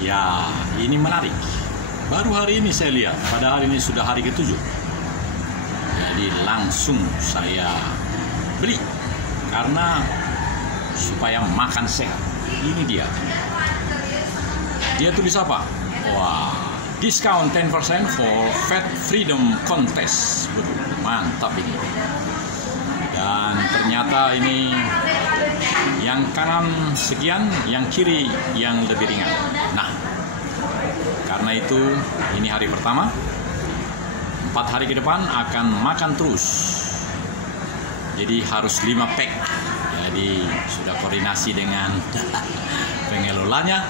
Ya, ini menarik. Baru hari ini saya lihat, padahal ini sudah hari ke-7. Jadi langsung saya beli karena supaya makan sehat. Ini dia. Dia tulis apa? Wah, discount 10% for Fat Freedom Contest. Betul, mantap ini. Dan ternyata ini yang kanan sekian, yang kiri yang lebih ringan. Nah, karena itu ini hari pertama. 4 hari ke depan akan makan terus. Jadi harus 5 pack. Jadi sudah koordinasi dengan pengelolanya.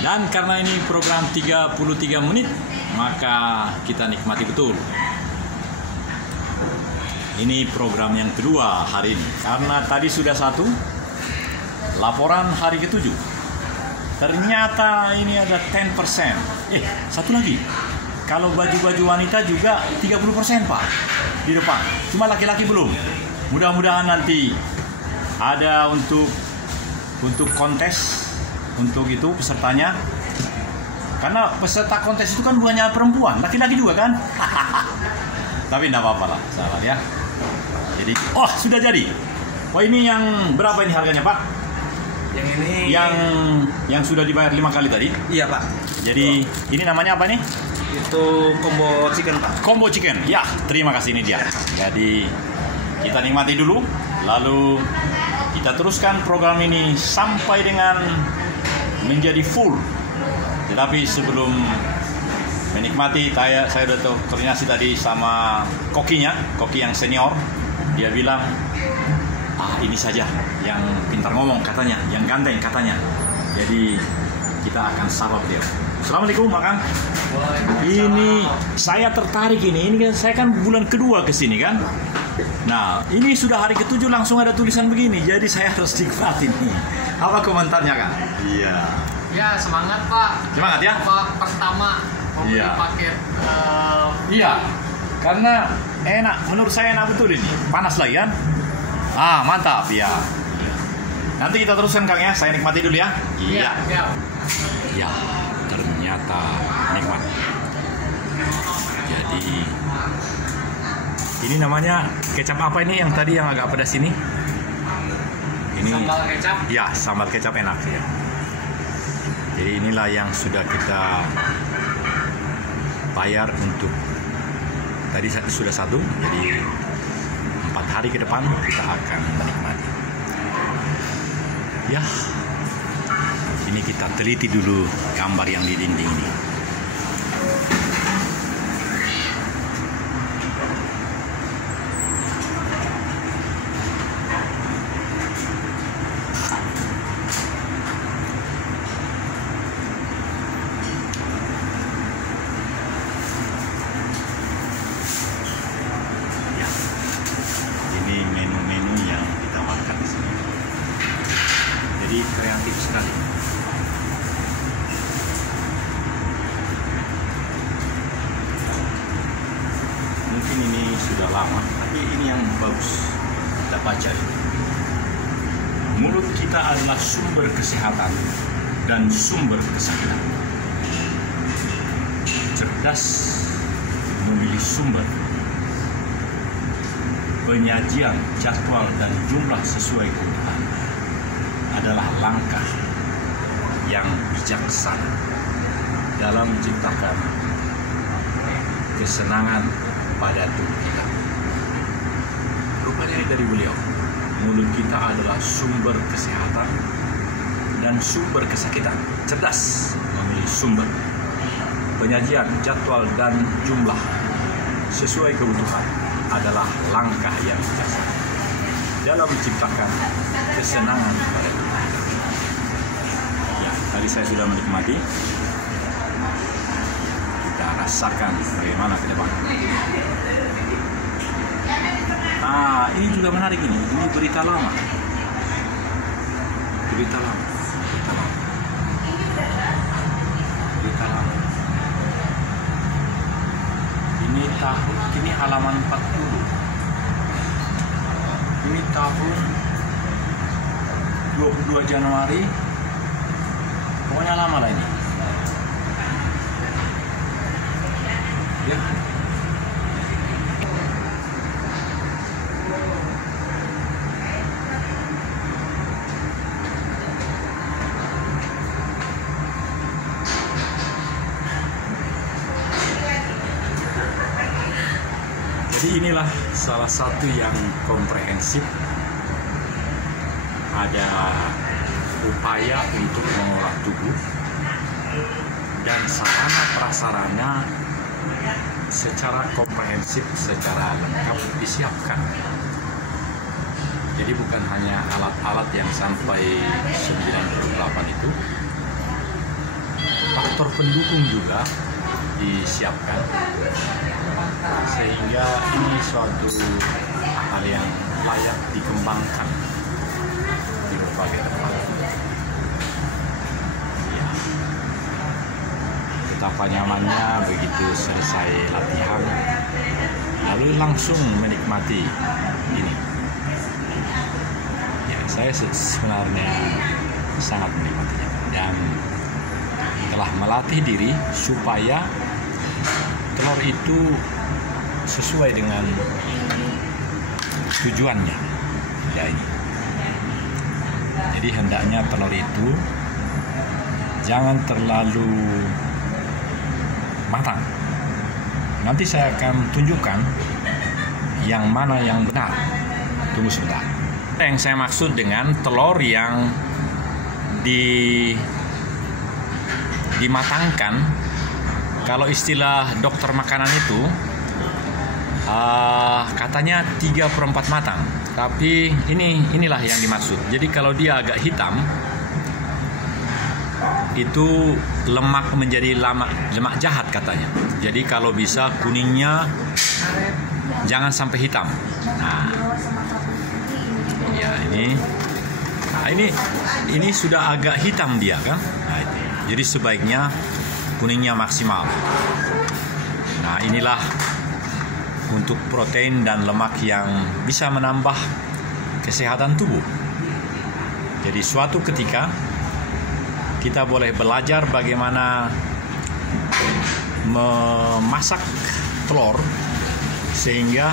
Dan karena ini program 33 menit, maka kita nikmati betul. Ini program yang kedua hari ini. Karena tadi sudah satu, laporan hari ke-7. Ternyata ini ada 10%. Satu lagi. Kalau baju-baju wanita juga 30%, Pak, di depan. Cuma laki-laki belum. Mudah-mudahan nanti ada untuk kontes, untuk itu pesertanya. Karena peserta kontes itu kan bukannya perempuan, laki-laki juga kan? Tapi enggak apa-apa lah, salah ya. Jadi, sudah jadi. Ini yang berapa ini harganya, Pak? Yang ini yang sudah dibayar 5 kali tadi? Iya, Pak. Jadi ini namanya apa nih? Itu combo chicken, Pak. Combo chicken. Ya, terima kasih, ini dia. Jadi kita nikmati dulu, lalu kita teruskan program ini sampai dengan menjadi full. Tetapi sebelum menikmati, saya sudah koordinasi tadi sama kokinya, koki yang senior. Dia bilang, ini saja yang pintar ngomong katanya, yang ganteng katanya. Jadi kita akan sahabat dia. Assalamualaikum, Kang. Ini saya tertarik ini kan saya kan bulan kedua ke sini kan. Nah, ini sudah hari ke-7 langsung ada tulisan begini. Jadi saya harus nikmatin nih. Apa komentarnya, Kang? Iya. Ya, semangat, Pak. Semangat ya. Pertama membeli paket. Iya. Karena enak, menurut saya enak betul ini. Panas lagi kan? Mantap ya. Nanti kita teruskan, Kang ya. Saya nikmati dulu ya. Iya. Ya, ternyata nikmat. Jadi ini namanya kecap apa ini yang tadi yang agak pedas ini? Ini sambal kecap. Ya, sambal kecap enak ya. Jadi inilah yang sudah kita bayar untuk tadi sudah satu. Jadi 4 hari ke depan kita akan menikmati. Ya, ini kita teliti dulu gambar yang di dinding ini. Menu-menu yang ditawarkan di sini. Jadi kreatif sekali. Mungkin ini sudah lama, tapi ini yang bagus kita baca ini. Mulut kita adalah sumber kesehatan dan sumber kesakitan. Cerdas memilih sumber. Penyajian, jadwal, dan jumlah sesuai kebutuhan adalah langkah yang bijaksana dalam menciptakan kesenangan pada tubuh kita. Rupanya ini dari beliau. Mulut kita adalah sumber kesehatan dan sumber kesakitan. Cerdas memilih sumber. Penyajian, jadwal, dan jumlah sesuai kebutuhan adalah langkah yang bijaksana dalam menciptakan kesenangan pada kita. Ya, tadi saya sudah menikmati. Kita rasakan bagaimana ke depan. Ini juga menarik ini. Ini berita lama. Berita lama. Ini halaman 40. Ini tahun 22 Januari. Pokoknya lama lah ini. Jadi inilah salah satu yang komprehensif. Ada upaya untuk mengolah tubuh dan sarana prasarana secara komprehensif, secara lengkap disiapkan. Jadi bukan hanya alat-alat yang sampai 98 itu, faktor pendukung juga disiapkan, sehingga ini suatu hal yang layak dikembangkan di berbagai tempat. Ya. Betapa nyamannya begitu selesai latihan, lalu langsung menikmati ini. Ya, saya sebenarnya sangat menikmatinya dan telah melatih diri supaya telur itu sesuai dengan tujuannya. Ya, ini. Jadi hendaknya telur itu jangan terlalu matang. Nanti saya akan tunjukkan yang mana yang benar. Tunggu sebentar. Yang saya maksud dengan telur yang dimatangkan, kalau istilah dokter makanan itu katanya 3/4 matang, tapi inilah yang dimaksud. Jadi kalau dia agak hitam, itu lemak menjadi lemak jahat katanya. Jadi kalau bisa kuningnya jangan sampai hitam. Nah, ya ini sudah agak hitam dia kan. Nah, itu. Jadi sebaiknya kuningnya maksimal. Nah, inilah untuk protein dan lemak yang bisa menambah kesehatan tubuh. Jadi suatu ketika kita boleh belajar bagaimana memasak telur sehingga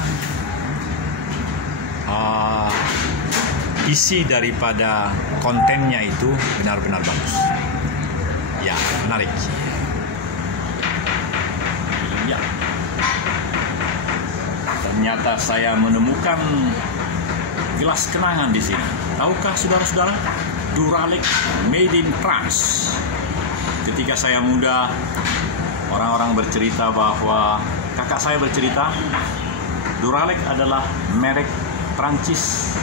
isi daripada kontennya itu benar-benar bagus. Ya, menarik. Ya. Ternyata saya menemukan gelas kenangan di sini. Tahukah saudara-saudara? Duralex made in France. Ketika saya muda, orang-orang bercerita bahwa kakak saya bercerita Duralex adalah merek Prancis,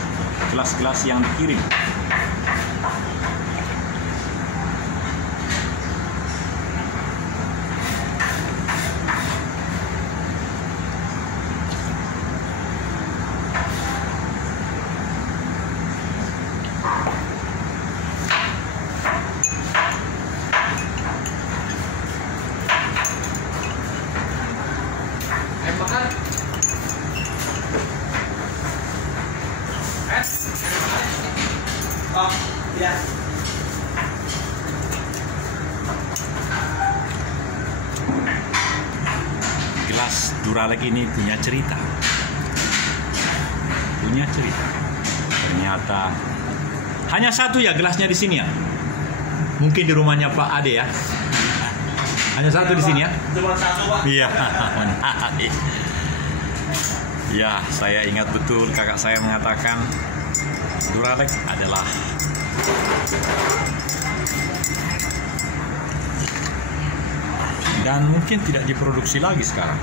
gelas-gelas yang dikirim. Oh, ya. Gelas Duralex ini punya cerita. Ternyata hanya satu ya gelasnya di sini ya. Mungkin di rumahnya Pak Ade ya. Hanya satu di sini ya. Cuma satu, Pak. Iya. Ya, saya ingat betul kakak saya mengatakan Duralex adalah dan mungkin tidak diproduksi lagi sekarang.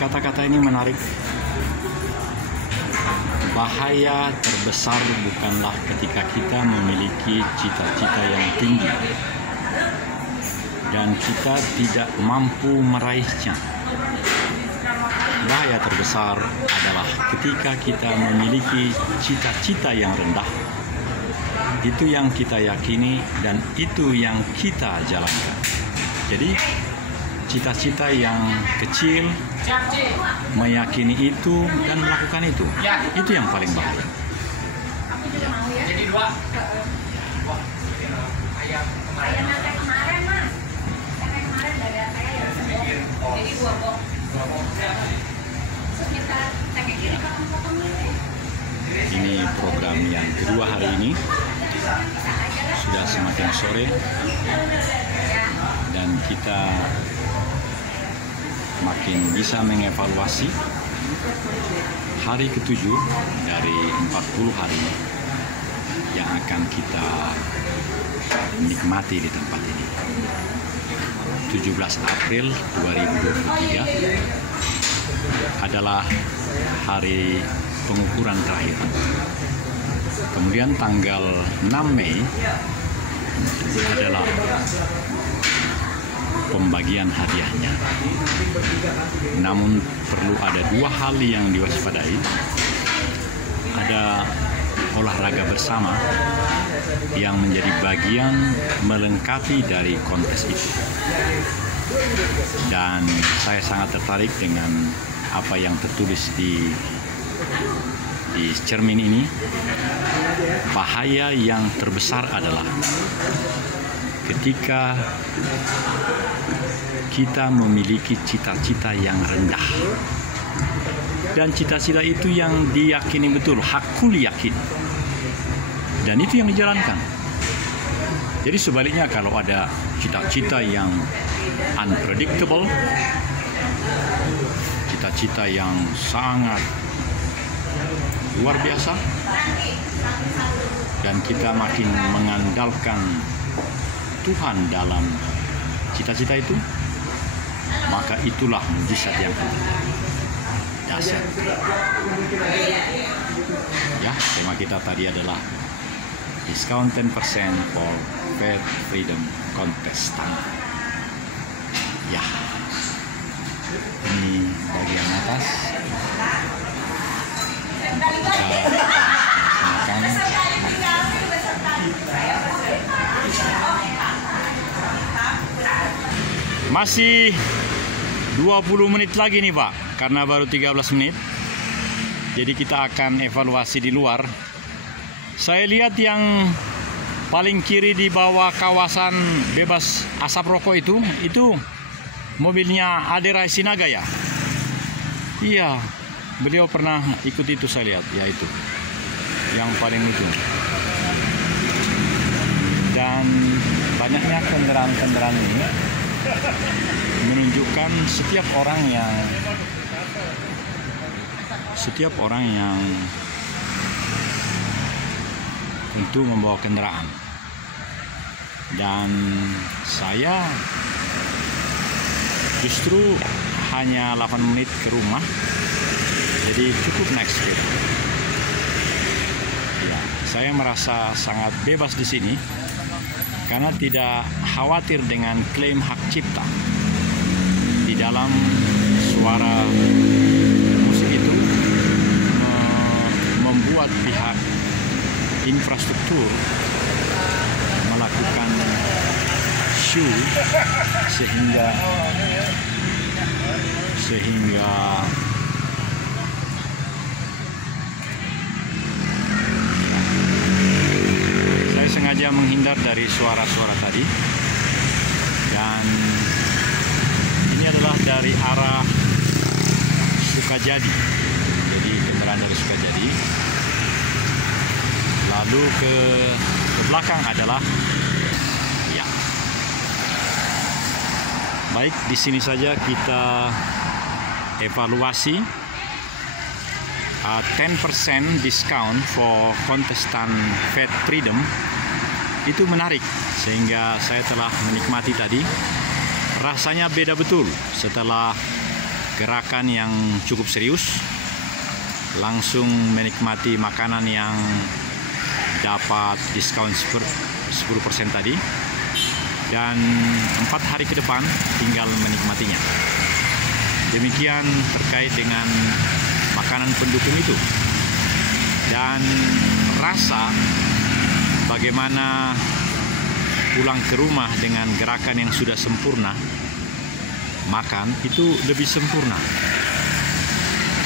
Kata-kata ini menarik. Bahaya terbesar bukanlah ketika kita memiliki cita-cita yang tinggi, dan kita tidak mampu meraihnya. Bahaya terbesar adalah ketika kita memiliki cita-cita yang rendah. Itu yang kita yakini dan itu yang kita jalankan. Jadi cita-cita yang kecil, meyakini itu dan melakukan itu yang paling bahaya. Jadi dua. Ayam kemarin mas. Jadi dua box. Ini program yang kedua hari ini. Sudah semakin sore dan kita makin bisa mengevaluasi hari ke-7 dari 40 hari yang akan kita nikmati di tempat ini. 17 April 2023 adalah hari pengukuran terakhir. Kemudian tanggal 6 Mei adalah pembagian hadiahnya. Namun perlu ada dua hal yang diwaspadai. Ada olahraga bersama yang menjadi bagian melengkapi dari kontes itu. Dan saya sangat tertarik dengan apa yang tertulis di cermin ini. Bahaya yang terbesar adalah ketika kita memiliki cita-cita yang rendah. Dan cita-cita itu yang diyakini betul, hakul yakin. Dan itu yang dijalankan. Jadi sebaliknya kalau ada cita-cita yang unpredictable, cita-cita yang sangat luar biasa, dan kita makin mengandalkan Tuhan dalam cita-cita itu, maka itulah mujizat yang dahsyat. Ya, tema kita tadi adalah discount 10% for Faith Freedom Contestant. Ya, ini bagian atas. Masih 20 menit lagi nih Pak, karena baru 13 menit. Jadi kita akan evaluasi di luar. Saya lihat yang paling kiri di bawah kawasan bebas asap rokok itu mobilnya Adera Sinaga ya? Iya, beliau pernah ikut itu saya lihat, ya itu. Yang paling ujung. Dan banyaknya kendaraan-kendaraan ini menunjukkan setiap orang yang tentu membawa kendaraan. Dan saya justru hanya 8 menit ke rumah, jadi cukup naik sepeda. Ya, saya merasa sangat bebas di sini karena tidak khawatir dengan klaim hak cipta. Di dalam suara musik itu membuat pihak infrastruktur melakukan show sehingga saya sengaja menghindar dari suara-suara tadi. Dan ini adalah dari arah Sukajadi, jadi kendaraan dari Sukajadi. Lalu ke belakang adalah ya. Baik, di sini saja kita evaluasi 10% discount for contestant Faith Freedom. Itu menarik, sehingga saya telah menikmati tadi. Rasanya beda betul setelah gerakan yang cukup serius, langsung menikmati makanan yang dapat diskon 10% tadi. dan 4 hari ke depan tinggal menikmatinya. Demikian terkait dengan makanan pendukung itu. Dan rasa bagaimana pulang ke rumah dengan gerakan yang sudah sempurna, makan itu lebih sempurna.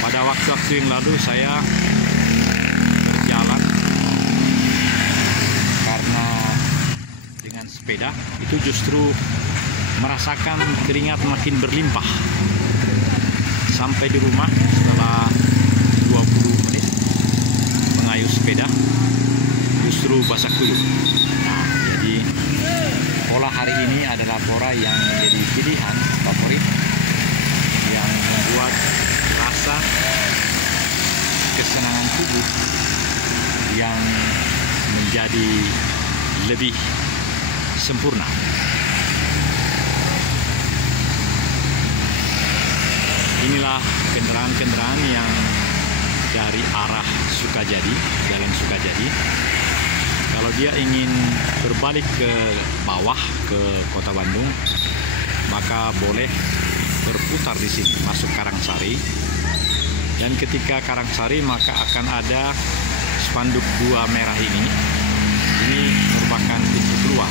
Pada waktu-waktu yang lalu saya berjalan karena dengan sepeda itu justru merasakan keringat makin berlimpah. Sampai di rumah setelah 20 menit mengayuh sepeda justru basah kuyup. Nah, jadi pola hari ini adalah pola yang menjadi pilihan favorit yang membuat rasa kesenangan tubuh yang menjadi lebih sempurna. Inilah kendaraan-kendaraan yang dari arah Sukajadi, jalan Sukajadi. Kalau dia ingin berbalik ke bawah ke Kota Bandung, maka boleh berputar di sini, masuk Karangsari. Dan ketika Karangsari, maka akan ada spanduk 2 merah ini. Ini merupakan pintu keluar.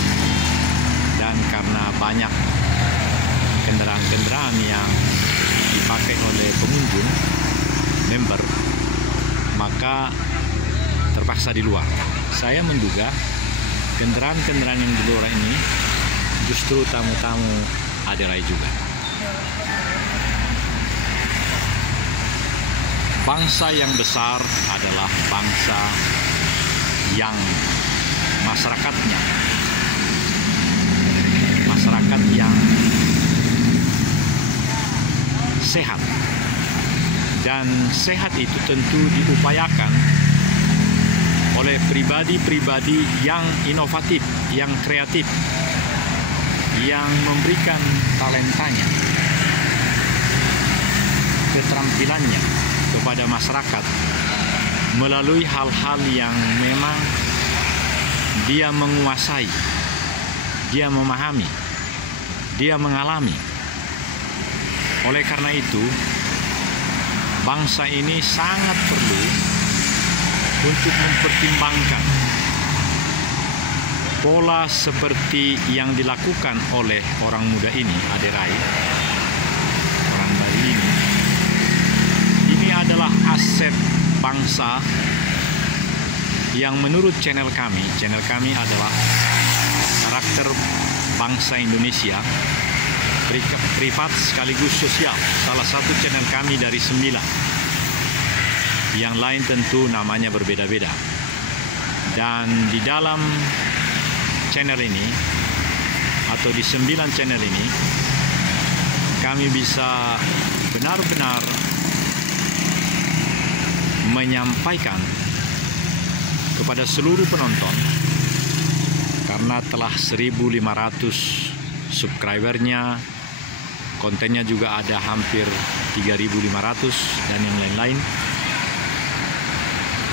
Dan karena banyak kendaraan-kendaraan yang dipakai oleh pengunjung, member, maka terpaksa di luar. Saya menduga kendaraan-kendaraan yang di luar ini justru tamu-tamu Aderai juga. Bangsa yang besar adalah bangsa yang masyarakatnya, masyarakat yang sehat. Dan sehat itu tentu diupayakan oleh pribadi-pribadi yang inovatif, yang kreatif, yang memberikan talentanya, keterampilannya kepada masyarakat melalui hal-hal yang memang dia menguasai, dia memahami, dia mengalami. Oleh karena itu, bangsa ini sangat perlu untuk mempertimbangkan pola seperti yang dilakukan oleh orang muda ini, Aderai, orang Bali ini. Ini adalah aset bangsa yang menurut channel kami adalah karakter bangsa Indonesia, privat sekaligus sosial. Salah satu channel kami dari 9. Yang lain tentu namanya berbeda-beda. Dan di dalam channel ini, atau di 9 channel ini, kami bisa benar-benar menyampaikan kepada seluruh penonton, karena telah 1.500 subscribernya, kontennya juga ada hampir 3.500 dan yang lain-lain,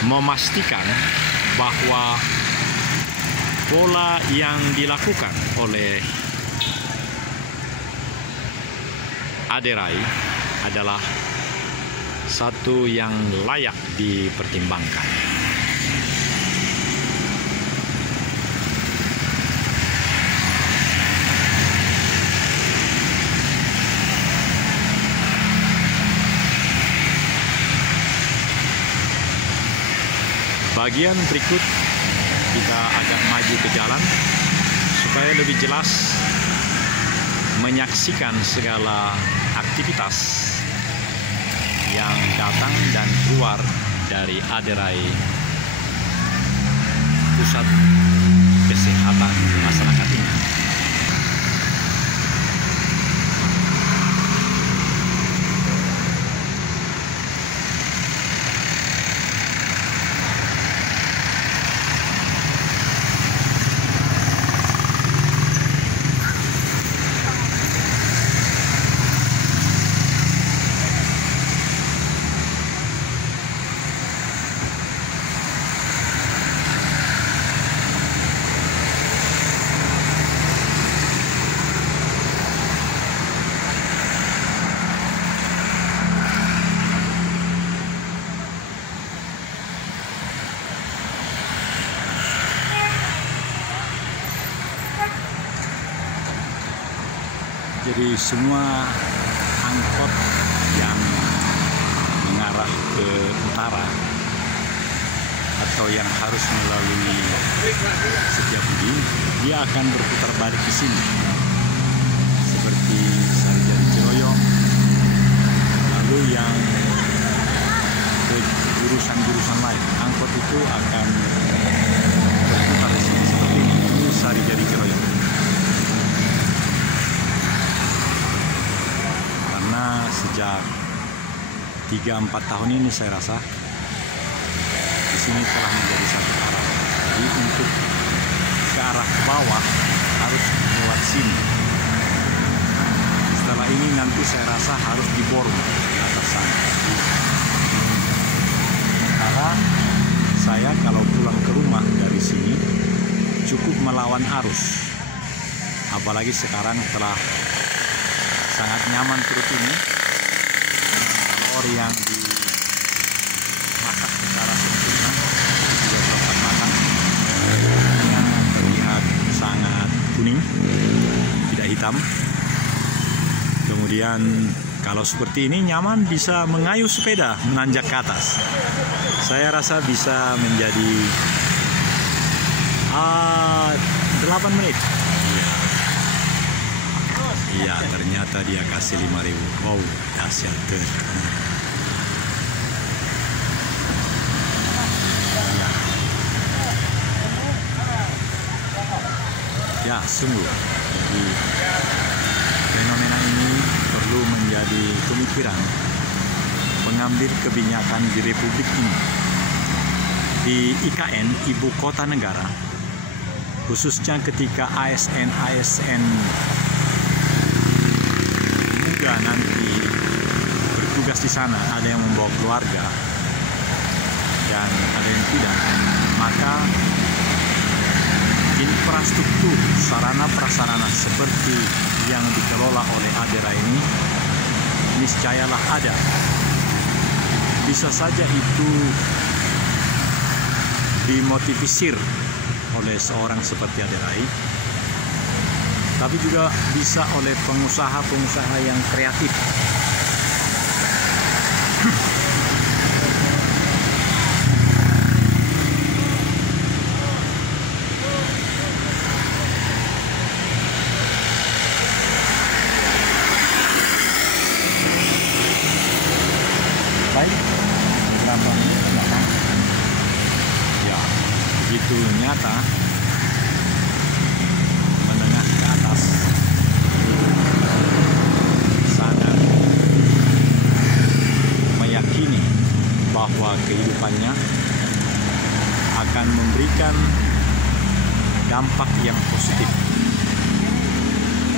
memastikan bahwa pola yang dilakukan oleh Aderai adalah satu yang layak dipertimbangkan. Bagian berikut kita agak maju ke jalan supaya lebih jelas menyaksikan segala aktivitas yang datang dan keluar dari Aderai, pusat kesehatan masyarakat ini. Jadi semua angkot yang mengarah ke utara atau yang harus melalui Setiabudi, dia akan berputar balik ke sini, seperti Sarijadi Ciroyong, lalu yang ke jurusan-jurusan lain. Angkot itu akan berputar di sini seperti ini. Ini Sarijadi Ciroyong. Karena sejak 3-4 tahun ini saya rasa di sini telah menjadi satu arah. Jadi untuk ke arah bawah harus lewat sini. Setelah ini nanti saya rasa harus diborong ke atas sana. Sementara saya kalau pulang ke rumah dari sini cukup melawan arus. Apalagi sekarang telah sangat nyaman perut ini. Telur yang dimasak secara sempurna juga dapat matang. Warnanya terlihat sangat kuning, tidak hitam. Kemudian kalau seperti ini nyaman, bisa mengayuh sepeda menanjak ke atas. Saya rasa bisa menjadi 8 menit. Iya, ternyata dia kasih 5.000. Wow, dahsyat. Ya, sungguh. Jadi fenomena ini perlu menjadi pemikiran pengambil kebijakan di Republik ini. Di IKN, Ibu Kota Negara, khususnya ketika ASN muda nanti bertugas di sana, ada yang membawa keluarga dan ada yang tidak, maka infrastruktur sarana prasarana seperti yang dikelola oleh ADERA ini niscayalah ada. Bisa saja itu dimotivisir oleh seorang seperti ADERA, tapi juga bisa oleh pengusaha-pengusaha yang kreatif. Baik, berapa menit belakang? Ya, begitu nyata. Menengah ke atas sangat meyakini bahwa kehidupannya akan memberikan dampak yang positif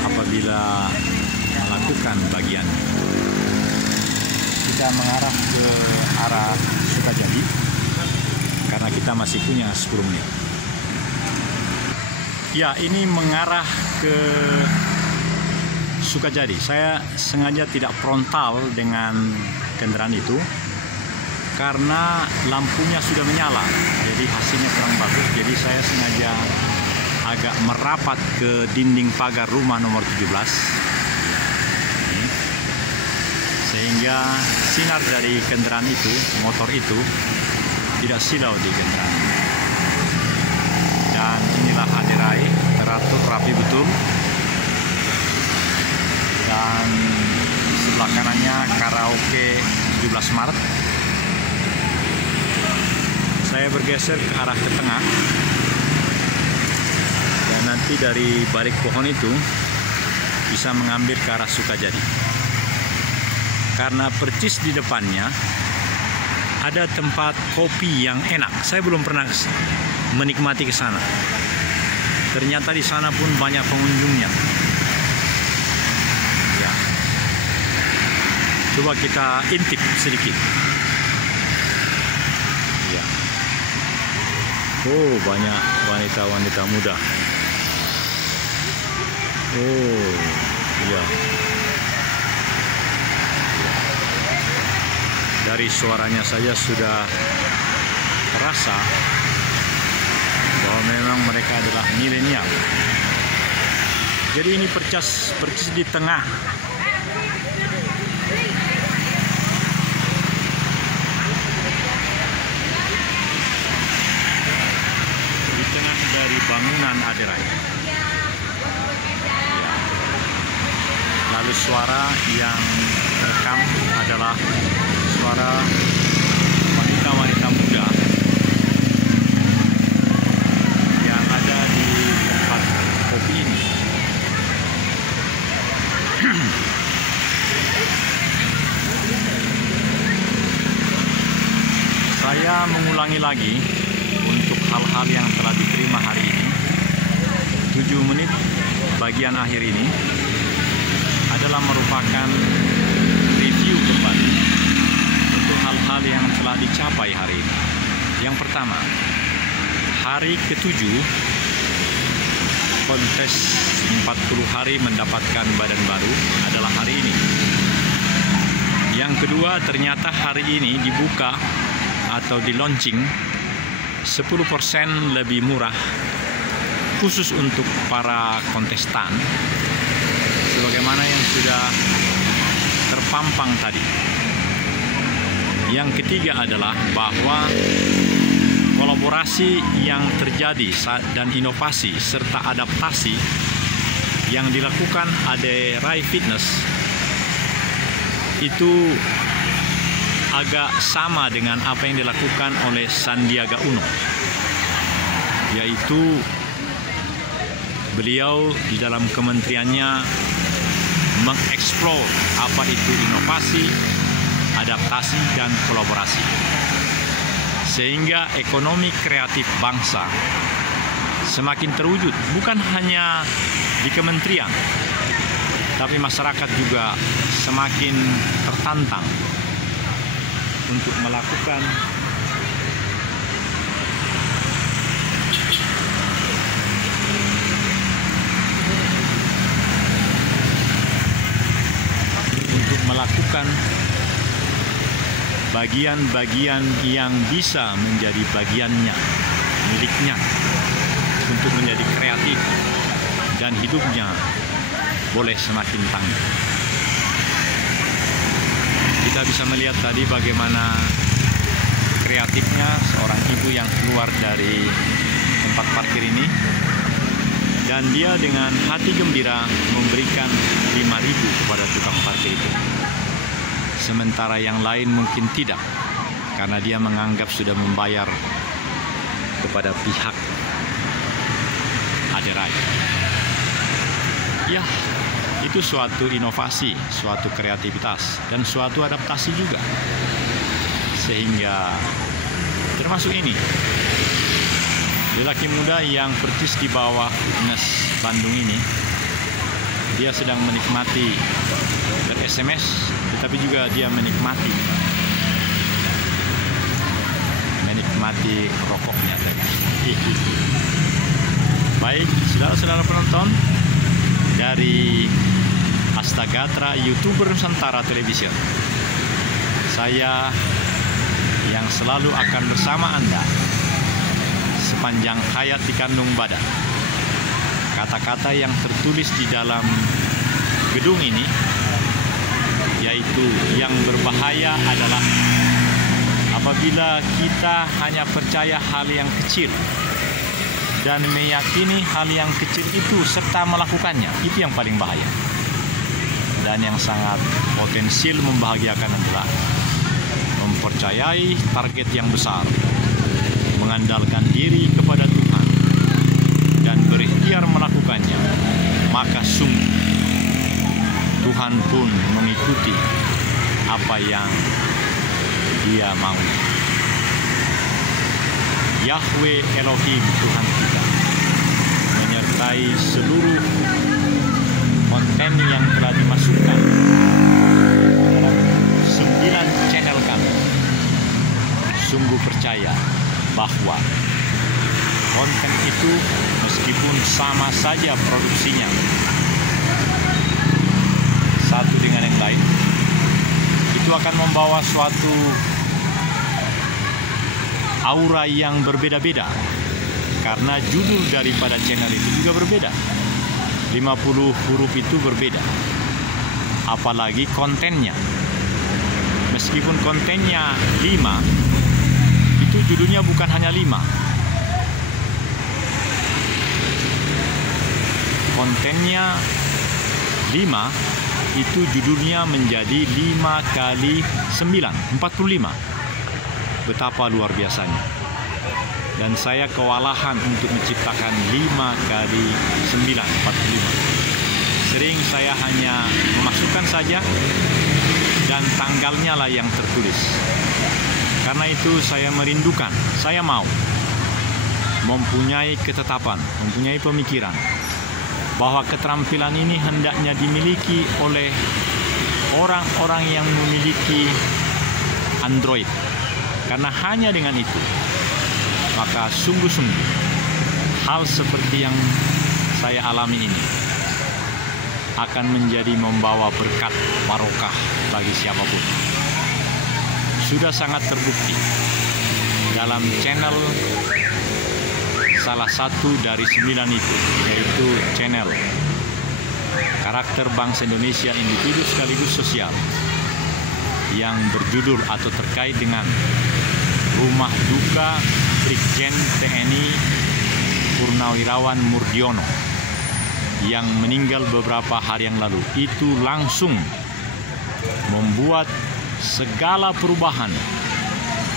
apabila melakukan bagiannya. Kita mengarah ke arah Sukajadi karena kita masih punya 10 menit. Ya, ini mengarah ke Sukajadi. Saya sengaja tidak frontal dengan kendaraan itu karena lampunya sudah menyala, jadi hasilnya kurang bagus. Jadi saya sengaja agak merapat ke dinding pagar rumah nomor 17. Sehingga sinar dari kendaraan itu, motor itu, tidak silau di kendaraan. Dan inilah ADERA, teratur rapi betul. Dan sebelah kanannya karaoke 17 Maret. Saya bergeser ke arah ke tengah. Dan nanti dari balik pohon itu bisa mengambil ke arah Sukajadi. Karena percis di depannya ada tempat kopi yang enak. Saya belum pernah menikmati ke sana. Ternyata di sana pun banyak pengunjungnya. Ya. Coba kita intip sedikit. Ya. Oh, banyak wanita-wanita muda. Oh, iya. Dari suaranya saja sudah terasa bahwa memang mereka adalah milenial. Jadi ini persis di tengah. Di tengah dari bangunan Aderai. Lalu suara yang terekam adalah suara wanita-wanita muda yang ada di tempat kopi ini. Saya mengulangi lagi untuk hal-hal yang telah diterima hari ini. 7 menit bagian akhir ini adalah merupakan review kembali untuk hal-hal yang telah dicapai hari ini. Yang pertama, hari ke-7 kontes 40 hari mendapatkan badan baru adalah hari ini. Yang kedua, ternyata hari ini dibuka atau di launching 10% lebih murah khusus untuk para kontestan, sebagaimana yang sudah terpampang tadi. Yang ketiga adalah bahwa kolaborasi yang terjadi dan inovasi serta adaptasi yang dilakukan Aderai Fitness itu agak sama dengan apa yang dilakukan oleh Sandiaga Uno, yaitu beliau di dalam kementeriannya mengeksplor apa itu inovasi, adaptasi, dan kolaborasi, sehingga ekonomi kreatif bangsa semakin terwujud, bukan hanya di kementerian, tapi masyarakat juga semakin tertantang untuk melakukan bagian-bagian yang bisa menjadi bagiannya, miliknya, untuk menjadi kreatif dan hidupnya boleh semakin tangguh. Kita bisa melihat tadi bagaimana kreatifnya seorang ibu yang keluar dari tempat parkir ini, dan dia dengan hati gembira memberikan 5.000 kepada tukang parkir itu. Sementara yang lain mungkin tidak, karena dia menganggap sudah membayar kepada pihak Aderai. Ya, itu suatu inovasi, suatu kreativitas, dan suatu adaptasi juga. Sehingga termasuk ini, lelaki muda yang persis di bawah Fitness Bandung ini, dia sedang menikmati ber-SMS, tetapi juga dia menikmati rokoknya. Baik, saudara-saudara penonton dari Astagatra YouTuber Nusantara Television, saya yang selalu akan bersama Anda sepanjang hayat di kandung badan. Kata-kata yang tertulis di dalam gedung ini, yaitu yang berbahaya adalah apabila kita hanya percaya hal yang kecil dan meyakini hal yang kecil itu serta melakukannya. Itu yang paling bahaya. Dan yang sangat potensial membahagiakan adalah mempercayai target yang besar, mengandalkan diri kepada Tuhan, dan berikhtiar melakukannya. Maka sungguh Tuhan pun mengikuti apa yang Dia mau. Yahweh Elohim, Tuhan kita, menyertai seluruh konten yang telah dimasukkan dalam 9 channel kami. Sungguh percaya bahwa konten itu meskipun sama saja produksinya satu dengan yang lain, itu akan membawa suatu aura yang berbeda-beda, karena judul daripada channel itu juga berbeda. 50 huruf itu berbeda, apalagi kontennya. Meskipun kontennya 5, itu judulnya bukan hanya 5. Kontennya 5, itu judulnya menjadi 5 kali 9, 45. Betapa luar biasanya. Dan saya kewalahan untuk menciptakan 5 kali 9, 45. Sering saya hanya memasukkan saja dan tanggalnya lah yang tertulis. Karena itu saya merindukan, saya mau mempunyai ketetapan, mempunyai pemikiran bahwa keterampilan ini hendaknya dimiliki oleh orang-orang yang memiliki Android. Karena hanya dengan itu, maka sungguh-sungguh hal seperti yang saya alami ini akan menjadi membawa berkat barokah bagi siapapun. Sudah sangat terbukti dalam channel salah satu dari 9 itu, yaitu channel Karakter Bangsa Indonesia Individu Sekaligus Sosial, yang berjudul atau terkait dengan rumah duka Brigjen TNI Purnawirawan Murdiono yang meninggal beberapa hari yang lalu. Itu langsung membuat segala perubahan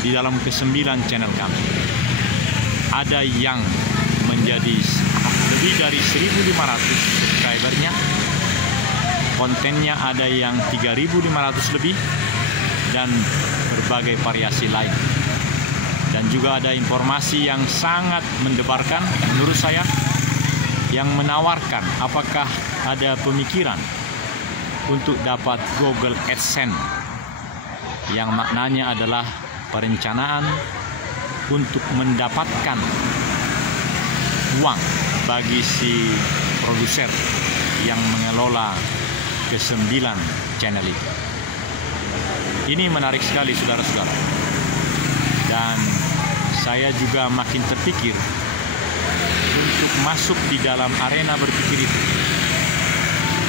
di dalam ke-9 channel kami. Ada yang menjadi lebih dari 1.500 subscribernya, kontennya ada yang 3.500 lebih, dan berbagai variasi lain. Dan juga ada informasi yang sangat mendebarkan menurut saya, yang menawarkan apakah ada pemikiran untuk dapat Google AdSense, yang maknanya adalah perencanaan untuk mendapatkan uang bagi si produser yang mengelola ke-9 channel itu. Ini menarik sekali, saudara-saudara. Dan saya juga makin terpikir untuk masuk di dalam arena berpikir itu.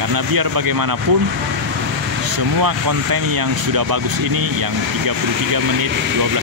Karena biar bagaimanapun, semua konten yang sudah bagus ini, yang 33 menit, 12